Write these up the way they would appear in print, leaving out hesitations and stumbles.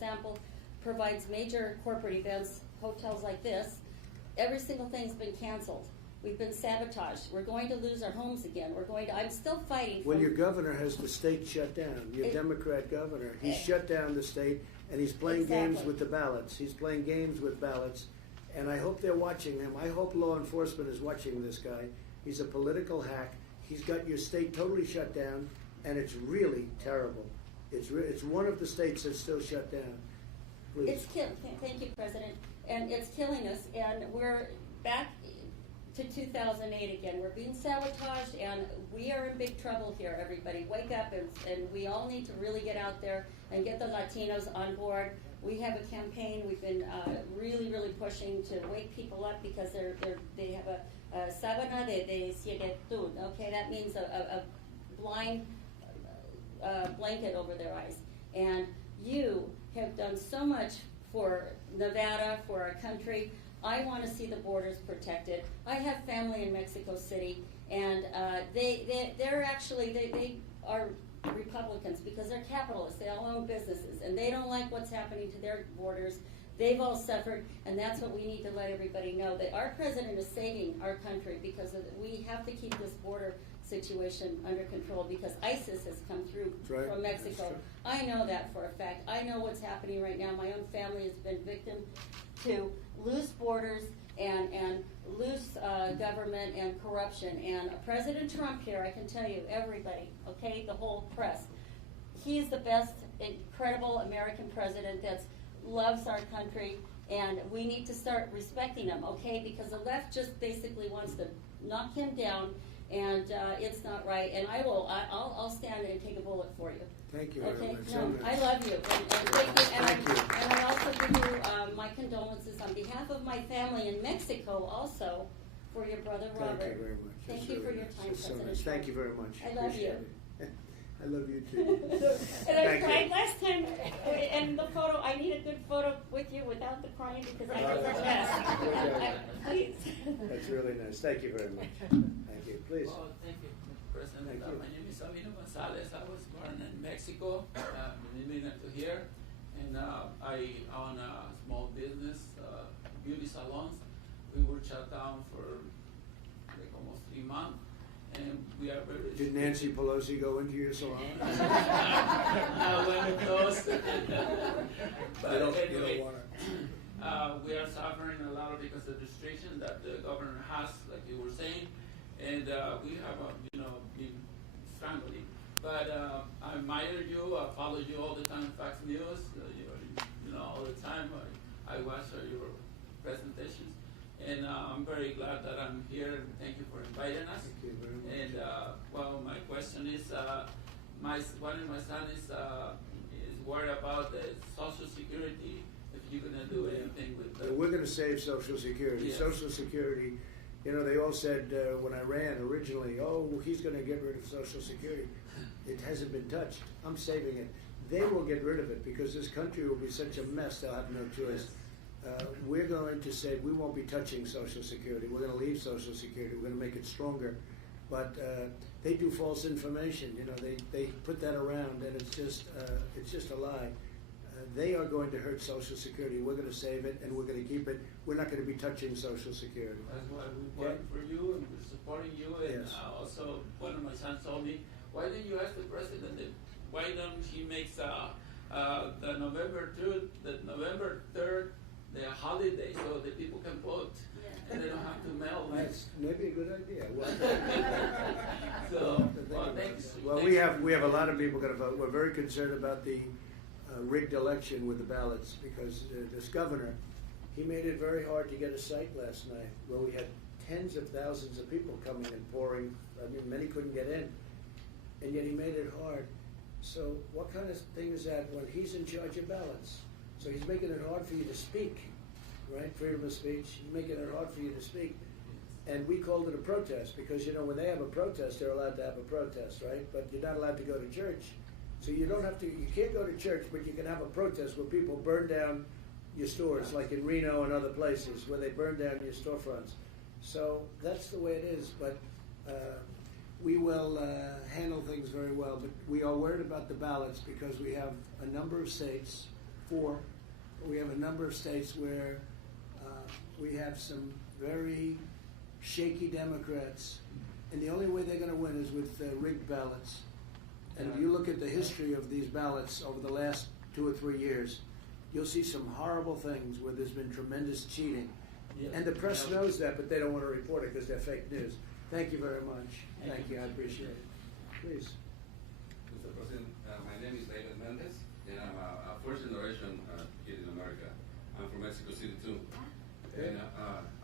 example, provides major corporate events, hotels like this. Every single thing's been canceled. We've been sabotaged. We're going to lose our homes again. I'm still fighting. When your governor has the state shut down, your Democrat governor, he's shut down the state, and he's playing games with the ballots. He's playing games with ballots, and I hope they're watching him. I hope law enforcement is watching this guy. He's a political hack. He's got your state totally shut down, and it's really terrible. It's one of the states that's still shut down. Please. Thank you, President. And it's killing us, and we're back to 2008 again. We're being sabotaged, and we are in big trouble here, everybody. Wake up, and we all need to really get out there and get the Latinos on board. We have a campaign. We've been really, really pushing to wake people up because they have a sábana de cieguetud. Okay, that means a blind blanket over their eyes. And you have done so much for Nevada, for our country. I want to see the borders protected. I have family in Mexico City, and they are Republicans because they're capitalists. They all own businesses, and they don't like what's happening to their borders. They've all suffered, and that's what we need to let everybody know, that our president is saving our country because we have to keep this border situation under control because ISIS has come through from Mexico. I know that for a fact. I know what's happening right now. My own family has been victim to loose borders and loose government and corruption. And President Trump here, I can tell you, everybody, okay, the whole press, he is the best, incredible American president that loves our country, and we need to start respecting him, okay, because the left just basically wants to knock him down, and it's not right. And I'll stand and take a bullet for you. Thank you very much. No, I love you, and thank you. And I also give you my condolences on behalf of my family in Mexico, also for your brother Robert. Thank you very much. Thank you for your time, President. Thank you very much. I love you. I love you too. And I cried last time, and the photo, I need a good photo with you without the crying because I was a mess. Please. That's really nice. Thank you very much. Thank you. Please. Well, thank you, Mr. President. Thank you. My name is Amino Gonzalez. I was born in Mexico, immigrant to here, and I own a small business, beauty salons. We were shut down for like almost 3 months. And we are very. Did Nancy Pelosi go into your salon? No, when we closed. But you anyway, don't want to. we are suffering a lot because of the restrictions that the governor has, like you were saying, and we have, been struggling. But I admire you. I follow you all the time, Fox News. All the time. I watch your presentations. And I'm very glad that I'm here, and thank you for inviting us. Thank you very much. And my question is, one of my sons is worried about the Social Security. If you're gonna do anything with that. We're going to save Social Security. Yes. Social Security. They all said when I ran originally, oh, he's going to get rid of Social Security. It hasn't been touched. I'm saving it. They will get rid of it because this country will be such a mess. They'll have no choice. Yes. We're going to say we won't be touching Social Security. We're going to leave Social Security. We're going to make it stronger. But they do false information. They put that around, and it's just a lie. They are going to hurt Social Security. We're going to save it, and we're going to keep it. We're not going to be touching Social Security. That's why we're working for you and we're supporting you. And Yes. Also, one of my sons told me, why didn't you ask the president why don't he makes the November 3rd the holiday so the people can vote and they don't have to mail it. That's maybe a good idea. Thanks. Well, we have a lot of people going to vote. We're very concerned about the rigged election with the ballots because this governor, he made it very hard to get a site last night where we had tens of thousands of people coming and pouring. I mean, many couldn't get in, and yet he made it hard. So what kind of thing is that when he's in charge of ballots? So he's making it hard for you to speak, right? Freedom of speech. He's making it hard for you to speak. And we called it a protest because, when they have a protest, they're allowed to have a protest, right? But you're not allowed to go to church. So you can't go to church, but you can have a protest where people burn down your stores, like in Reno and other places where they burn down your storefronts. So that's the way it is. But we will handle things very well. But we are worried about the ballots because we have a number of states, 4. We have a number of states where we have some very shaky Democrats, and the only way they're going to win is with rigged ballots. And if you look at the history of these ballots over the last 2 or 3 years, you'll see some horrible things where there's been tremendous cheating. Yes. And the press knows that, but they don't want to report it because they're fake news. Thank you very much. Thank you, I appreciate it. Please. Mr. President, my name is David Mendez, and I'm a first generation kid in America. I'm from Mexico City too. Okay. And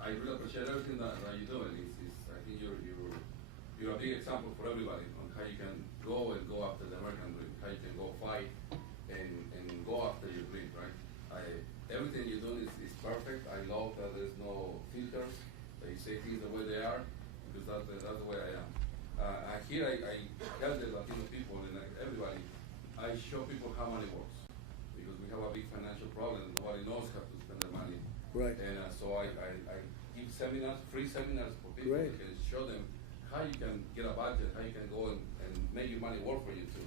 I really appreciate everything that you do. And I think you're a big example for everybody on how you can go after the American dream, how you can go fight and go after your dream, right? Everything you do is perfect. I love that there's no filters, that you say things the way they are, because that's the way I am. Here I help the Latino people and everybody. I show people how money works, because we have a big financial problem. Nobody knows how to spend their money. Right. And so I give seminars, free seminars for people. Great. Who can show them how you can get a budget, how you can go and make your money work for you too.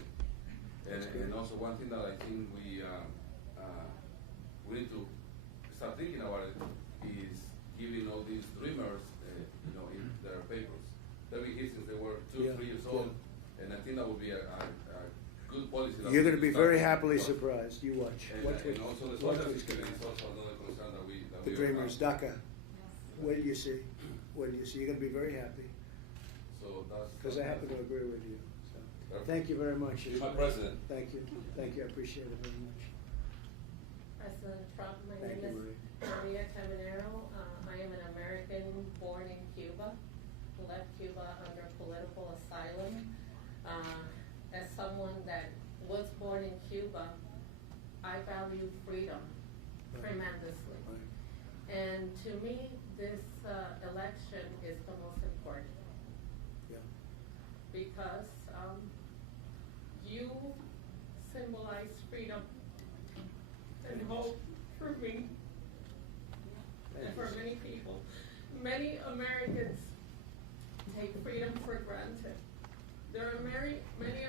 And also one thing that I think we need to start thinking about it is giving all these dreamers, in their papers. They've been here since they were 2 Yeah, 3 years yeah. old, and I think that would be a good policy. that You're we going to could be start very with. happily surprised. You watch. And, Watch and also the watch social what's going security is on. also another concern that we The dreamers, are. DACA. What do you see? What do you see? You're going to be very happy So that's because I happen to agree with you. So, Perfect. thank you very much. You're my president. Thank you. Thank you. I appreciate it very much. President Trump, my Thank name you, is Maria Caminero. I am an American born in Cuba, who left Cuba under political asylum. As someone that was born in Cuba, I value freedom tremendously. Right. And to me, this election is the most important Yeah. because you symbolize freedom and hope for me and for many people. Many Americans take freedom for granted. There are many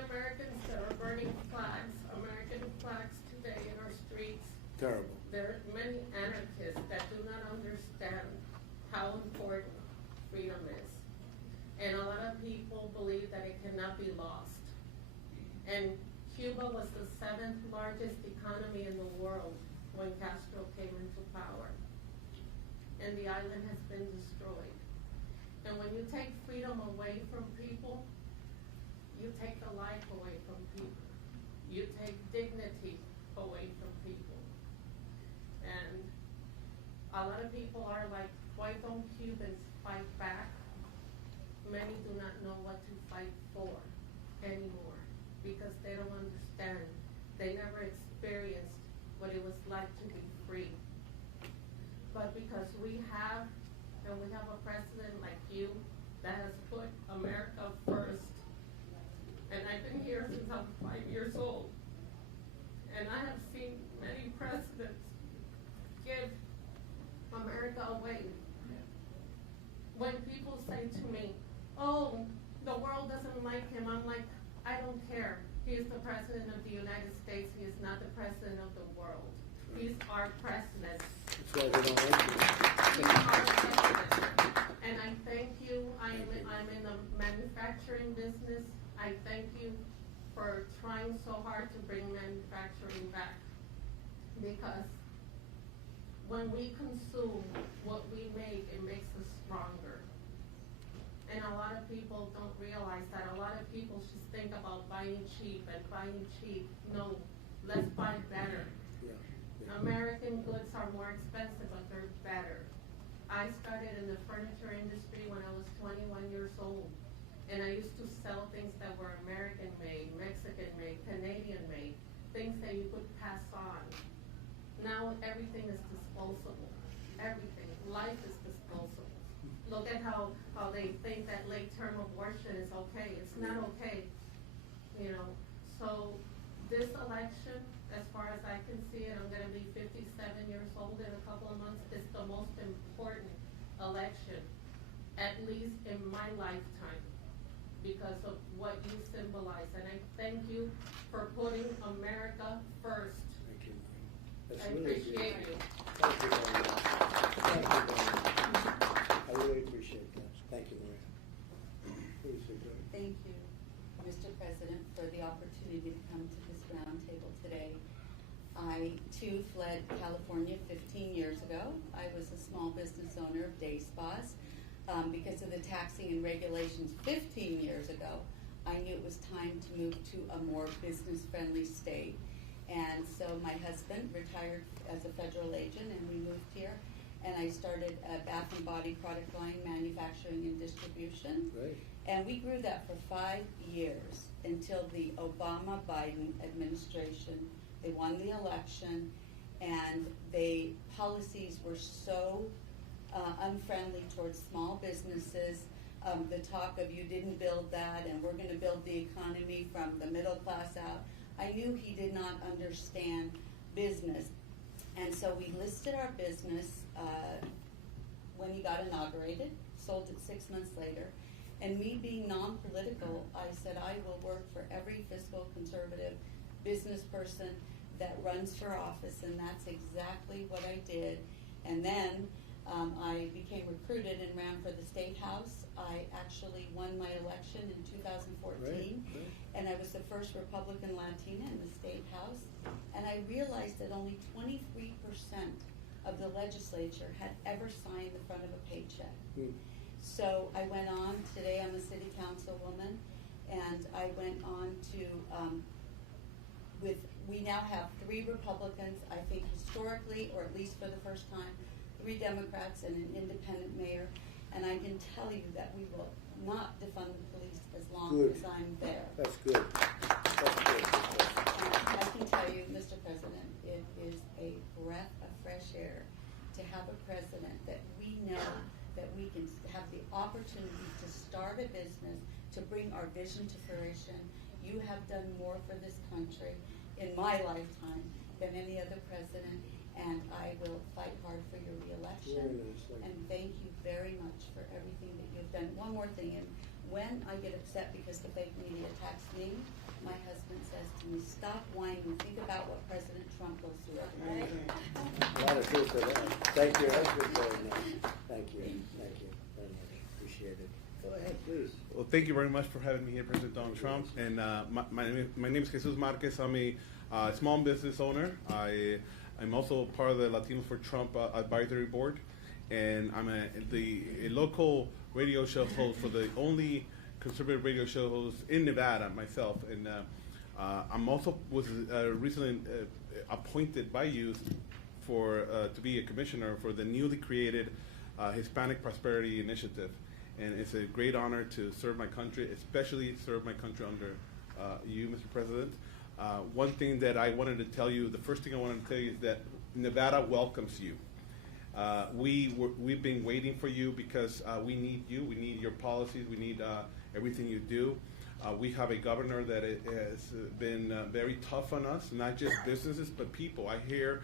Americans that are burning flags, American flags today in our streets. Terrible. There are many anarchists that do not understand how important freedom is. And a lot of people believe that it cannot be lost. And Cuba was the 7th largest economy in the world when Castro came into power. And the island has been destroyed. And when you take freedom away from people, you take the life away from people. You take dignity away from people. And a lot of people are like, why don't Cubans fight back? Many do not know what to fight for anymore because they don't understand. They never experienced what it was like to be free. But because we have a president like you that has put America first, and I've been here since I'm 5 years old, and I have seen many presidents give America away. When people say to me, oh, the world doesn't like him, I'm like, I don't care. He is the president of the United States. He is not the president of the world. He's our president. That's why they don't like you. He's our president. And I thank you. I'm in the manufacturing business. I thank you for trying so hard to bring manufacturing back. Because when we consume what we make, it makes us stronger. And a lot of people don't realize that. A lot of people just think about buying cheap and buying cheap. No, let's buy better. Yeah. Yeah. American goods are more expensive, but they're better. I started in the furniture industry when I was 21 years old. And I used to sell things that were American made, Mexican made, Canadian made, things that you could pass on. Now everything is disposable. Everything. Life is disposable. Look at how they think that late-term abortion is okay. It's not okay. So this election, as far as I can see it, I'm gonna be 57 years old in a couple of months. It's the most important election, at least in my lifetime, because of what you symbolize. And I thank you for putting America first. Thank you. really appreciate you. Thank you very much. Thank you very much. I really appreciate that. Thank you, Maria. Please, Victoria. Thank you, Mr. President, for the opportunity to come to this roundtable today. I, too, fled California 15 years ago. I was a small business owner of day spas. Because of the taxing and regulations 15 years ago, I knew it was time to move to a more business-friendly state. And so my husband retired as a federal agent, and we moved here. And I started a bath and body product line, manufacturing and distribution. Great. And we grew that for 5 years until the Obama-Biden administration. They won the election, and policies were so unfriendly towards small businesses. The talk of you didn't build that, and we're going to build the economy from the middle class out. I knew he did not understand business. And so we listed our business when he got inaugurated, sold it 6 months later. And me being non-political, I said I will work for every fiscal conservative business person that runs for office, and that's exactly what I did. And then I became recruited and ran for the State House. I actually won my election in 2014, Great. and I was the first Republican Latina in the State House. And I realized that only 23% of the legislature had ever signed the front of a paycheck. So I went on, today I'm a city councilwoman, and I went on to, we now have 3 Republicans, I think historically, or at least for the first time, 3 Democrats and an independent mayor. And I can tell you that we will not defund the police as long Good. as I'm there. That's good. That's good. And I can tell you, Mr. President, it is a breath of fresh air to have a president that we know that we can have the opportunity to start a business, to bring our vision to fruition. You have done more for this country in my lifetime than any other president, and I will fight hard for your reelection. Very nice, thank you. And thank you very much for everything that you've done. One more thing, and when I get upset because the fake media attacks me, my husband says to me, stop whining, think about what President Trump goes through every day. A lot of truth to that. Thank you, husband, very much. Thank you. Thank you very much. Appreciate it. Go ahead, please. Well, thank you very much for having me here, President Donald Trump. And my name is Jesus Marquez. I'm a small business owner. I'm also part of the Latinos for Trump advisory board, and I'm a local radio show host for the only conservative radio show host in Nevada myself. And I'm also was recently appointed by you for to be a commissioner for the newly created Hispanic Prosperity Initiative. And it's a great honor to serve my country, especially serve my country under you, Mr. President. One thing that I wanted to tell you, the first thing I wanted to tell you is that Nevada welcomes you. We've been waiting for you because we need you. We need your policies. We need everything you do. We have a governor that has been very tough on us, not just businesses, but people. I hear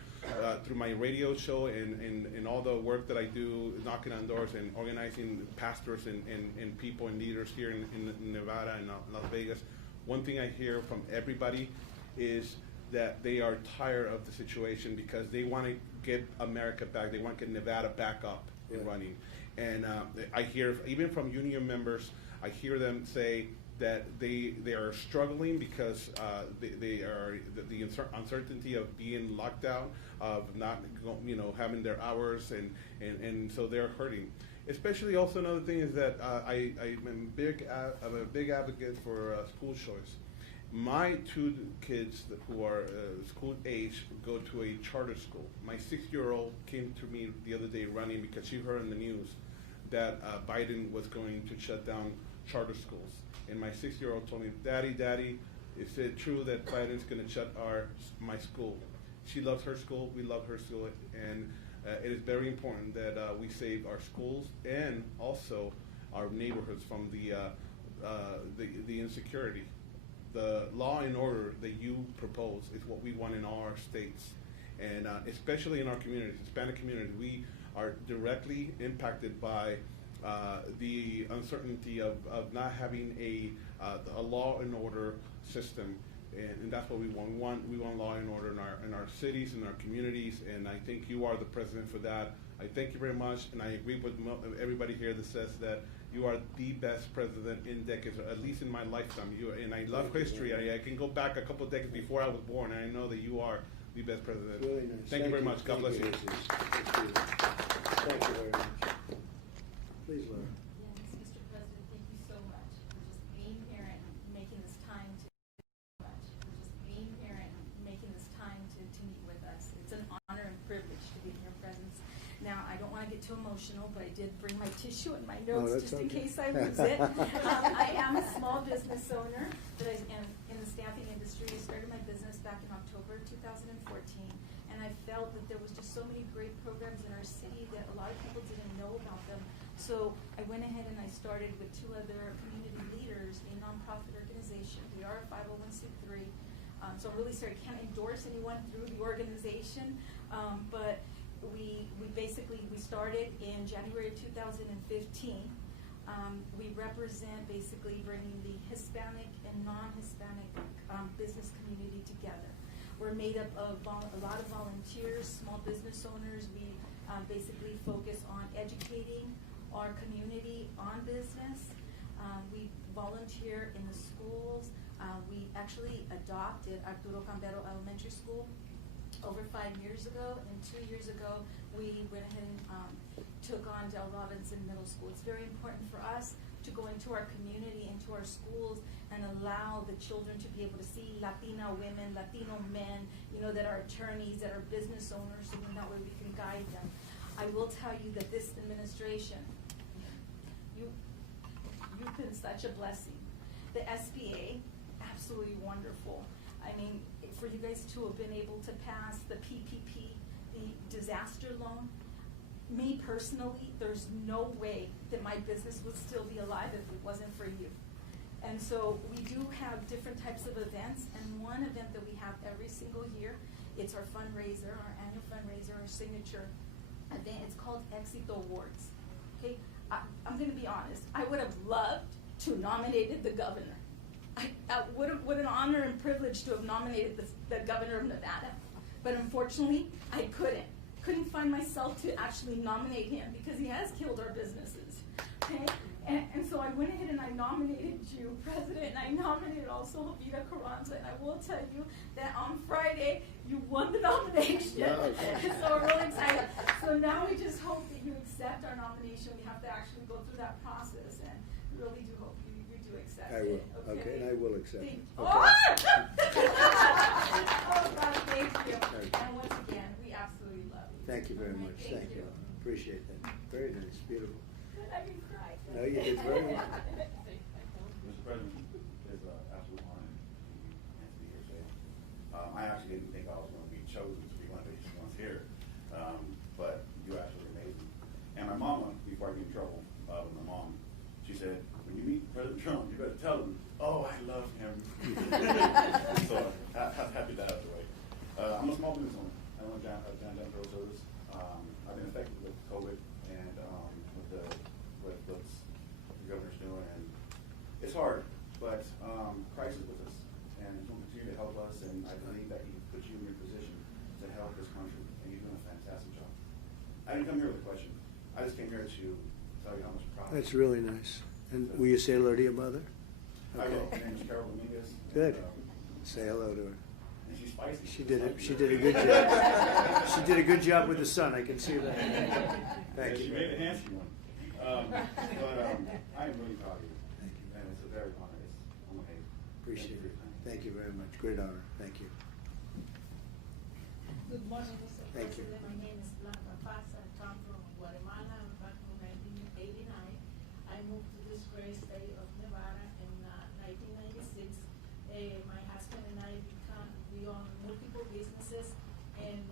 through my radio show and all the work that I do, knocking on doors and organizing pastors and people and leaders here in Nevada and Las Vegas. One thing I hear from everybody is that they are tired of the situation because they want to get America back. They want to get Nevada back up and running. And I hear, even from union members, I hear them say that they are struggling because they are the uncertainty of being locked out, of not having their hours, and so they're hurting. Especially also another thing is that I'm a big advocate for school choice. My 2 kids who are school age go to a charter school. My 6-year-old came to me the other day running because she heard in the news that Biden was going to shut down charter schools. And my 6-year-old told me, Daddy, is it true that Biden's going to shut my school? She loves her school, we love her school, and it is very important that we save our schools and also our neighborhoods from the insecurity. The law and order that you propose is what we want in all our states, and especially in our communities, Hispanic community, we are directly impacted by the uncertainty of not having a law and order system. and that's what we want. We want law and order in our cities, in our communities, and I think you are the president for that. I thank you very much, and I agree with everybody here that says that you are the best president in decades, or at least in my lifetime. And I love history. I can go back a couple of decades before I was born, and I know that you are the best president. Really nice. Thank you very much. God bless you. Jesus. Thank you. Thank you very much. Please, Laura. Yes, Mr. President, thank you so much for just being here and making this time to meet with us. It's an honor and privilege to be in your presence. Now, I don't want to get too emotional, but I did bring my tissue and my notes that's just in okay. case I lose it. I am a small business owner that I am in the staffing industry. I started my business back in October 2014, and I felt that there was just so many great programs in our city that a lot of people didn't know about them. So I went ahead and I started with 2 other community leaders, a nonprofit organization. We are a 501c3. So I'm really sorry, I can't endorse anyone through the organization, but we started in January of 2015. We represent basically bringing the Hispanic and non-Hispanic business community together. We're made up of a lot of volunteers, small business owners. We basically focus on educating our community on business. We volunteer in the schools. We actually adopted Arturo Cambero Elementary School over 5 years ago, and 2 years ago we went ahead and took on Del Robinson Middle School. It's very important for us to go into our community, into our schools, and allow the children to be able to see Latina women, Latino men, that are attorneys, that are business owners, so that way we can guide them. I will tell you that this administration, you've been such a blessing. The SBA, absolutely wonderful. I mean, for you guys to have been able to pass the PPP, the disaster loan, me personally, there's no way that my business would still be alive if it wasn't for you. And so we do have different types of events, and one event that we have every single year, it's our fundraiser, our annual fundraiser, our signature event. It's called Éxito Awards. Okay, I'm going to be honest. I would have loved to nominated the governor. What an honor and privilege to have nominated the governor of Nevada. But unfortunately, I couldn't find myself to actually nominate him because he has killed our businesses. Okay? And so I went ahead and I nominated you, President, and I nominated also Jovita Carranza, and I will tell you that on Friday, you won the nomination. Wow. So we're really excited. So now we just hope that you accept our nomination. We have to actually go through that process, and we really do hope you do accept I will. it. Okay, and I will accept it. Oh! Okay. Oh, God, thank you. Thank you. And once again, we absolutely love you. Thank you very Okay, much. Thank you. you. Appreciate that. Very nice. Beautiful. I can cry. No, you did very well. Mr. President, it's an absolute honor to be here today. I actually didn't think I was going to be chosen to be one of these ones here, but you actually amazed me. And my mama, before I get in trouble with my mom, she said, when you meet President Trump, you better tell him, oh, I love him. So happy that out the way. I'm a small business owner. I own John Pro Service. I've been affected with COVID and with what's the governor's doing, and it's hard, but Christ is with us, and He's going to continue to help us, and I believe that He put you in your position to help this country, and you're doing a fantastic job. I didn't come here with a question. I just came here to tell you how much proud I am. That's really nice. And will you say hello to your mother? I will. Her name is Carol Dominguez. Good. And, Say hello to her. and she's spicy. She did a good job. She did a good job with the son. I can see that. Thank She you. made a handsome one. I am really proud of you. Thank you. And it's a very honor. I'm amazed. Appreciate it. Thank you very much. Great honor. Thank you. Good morning, Mr. Thank you. President. My name is Blanca Paz. I come from Guatemala. I'm back from 1989. I moved to this great state of Nevada in 1996. My husband and we own multiple businesses and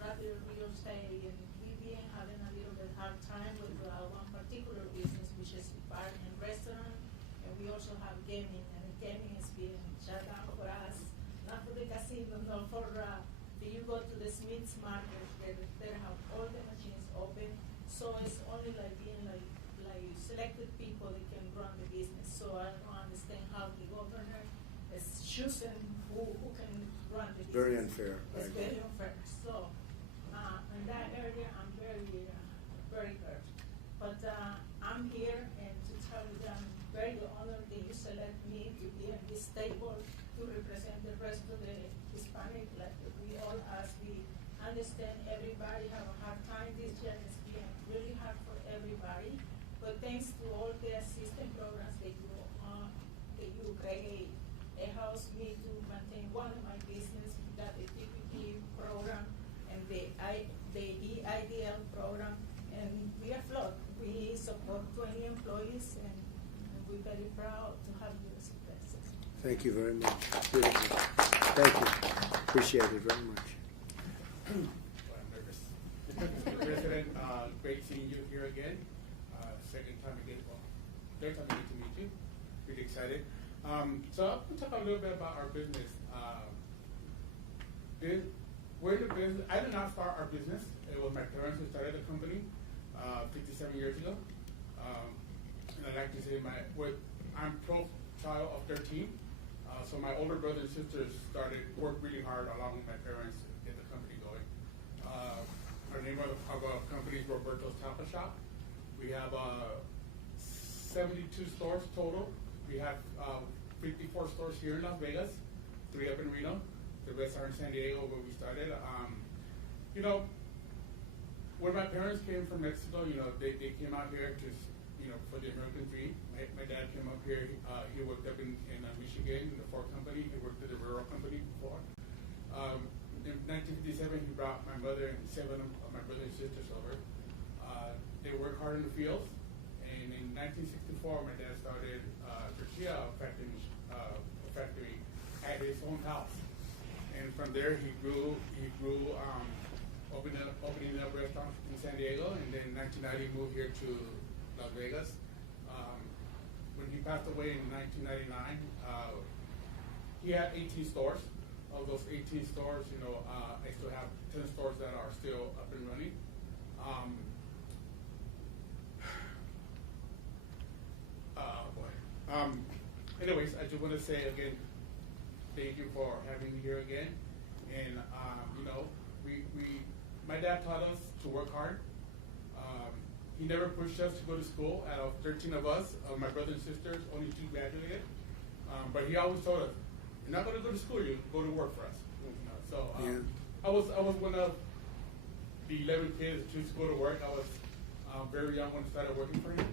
rather real estate, and we've been having a little bit hard time with one particular business, which is bar and restaurant, and we also have gaming, and gaming is being shut down for us, not for the casino, no, for you go to the Smith's Market, they have all the machines open, so it's only like being like selected people that can run the business. So I don't understand how the governor is choosing who can run the business. Very unfair. It's very unfair. So, in that area, I'm very hurt. But I'm here and to tell you that I'm very honored that you select me to be at this table to represent the rest of the Hispanic, like we all, as we understand, everybody have a hard time this year. It's been really hard for everybody. But thanks to all the assistance programs that you create, it helps me to maintain one of my business, that the TPP program and the EIDL program, and we are float. We support 20 employees, and we're very proud to have you as a president. Thank you very much. Beautiful. Thank you. Appreciate it very much. I'm nervous. Mr. President, great seeing you here again. Second time again, well, third time I get to meet you. Pretty excited. So I'm going to talk a little bit about our business. We're in the business. I did not start our business. It was my parents who started the company 57 years ago. And I like to say I'm pro child of 13. So my older brothers and sisters worked really hard along with my parents to get the company going. Our name of our company is Roberto's Taco Shop. We have 72 stores total. We have 54 stores here in Las Vegas, 3 up in Reno. The rest are in San Diego, where we started. When my parents came from Mexico, they came out here to, for the American dream. My dad came up here. He worked up in Michigan in the Ford company. He worked at the railroad company before. In 1957, he brought my mother and 7 of my brothers and sisters over. They worked hard in the fields. And in 1964, my dad started a tortilla factory at his own house. And from there, he grew opening up restaurants in San Diego. And then in 1990, moved here to Las Vegas. When he passed away in 1999, he had 18 stores. Of those 18 stores, I still have 10 stores that are still up and running. Anyways, I just want to say again, thank you for having me here again. And my dad taught us to work hard. He never pushed us to go to school. Out of 13 of us, my brothers and sisters, only 2 graduated. But he always told us, "You're not going to go to school. You go to work for us." I was one of the 11 kids to choose to go to work. I was very young when I started working for him.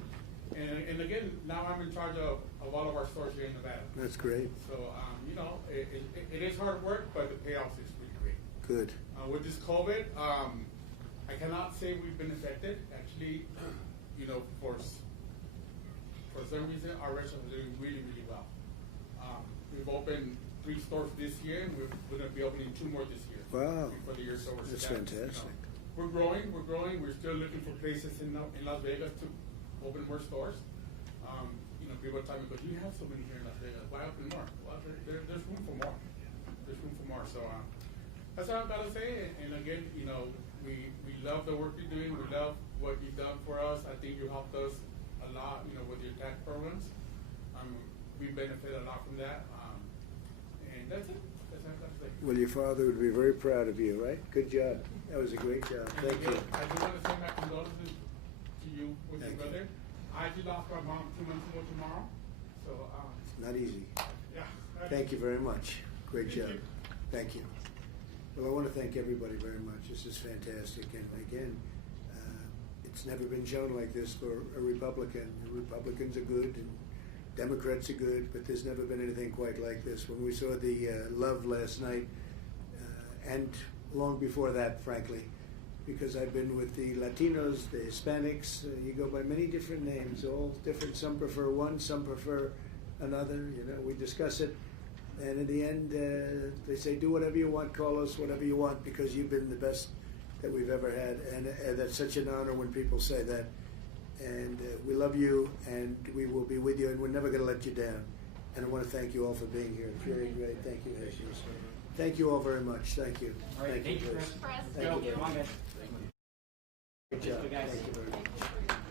And again, now I'm in charge of all of our stores here in Nevada. That's great. So, it is hard work, but the payoff is really great. Good. With this COVID, I cannot say we've been affected. Actually, for some reason, our restaurant is doing really, really well. We've opened 3 stores this year, and we're going to be opening 2 more this year. Wow. Before the year's over. That's fantastic. We're growing. We're still looking for places in Las Vegas to open more stores. People tell me, "But you have so many here in Las Vegas. Why open more?" Well, there's room for more. There's room for more. So that's all I've got to say. And again, we love the work you're doing. We love what you've done for us. I think you helped us a lot, with your tax programs. We benefit a lot from that. And that's it. That's all I've got to say. Well, your father would be very proud of you, right? Good job. That was a great job. And Thank you. again, I do want to say my condolences to you with your brother. I actually lost my mom 2 months ago tomorrow. So, Not easy. yeah. Thank you very much. Great Thank job. you. Thank you. Well, I want to thank everybody very much. This is fantastic. And again, it's never been shown like this for a Republican. The Republicans are good and Democrats are good, but there's never been anything quite like this. When we saw the love last night, and long before that, frankly, because I've been with the Latinos, the Hispanics, you go by many different names, all different. Some prefer one, some prefer another. We discuss it. And in the end, they say, do whatever you want, call us whatever you want, because you've been the best that we've ever had. And that's such an honor when people say that. And we love you, and we will be with you, and we're never going to let you down. And I want to thank you all for being here. It's really great. Thank you, Jesus. Thank you all very much. Thank you. All right, thank you, Chris. Chris. Thank you. Come on, guys. Good job. Thank you very much.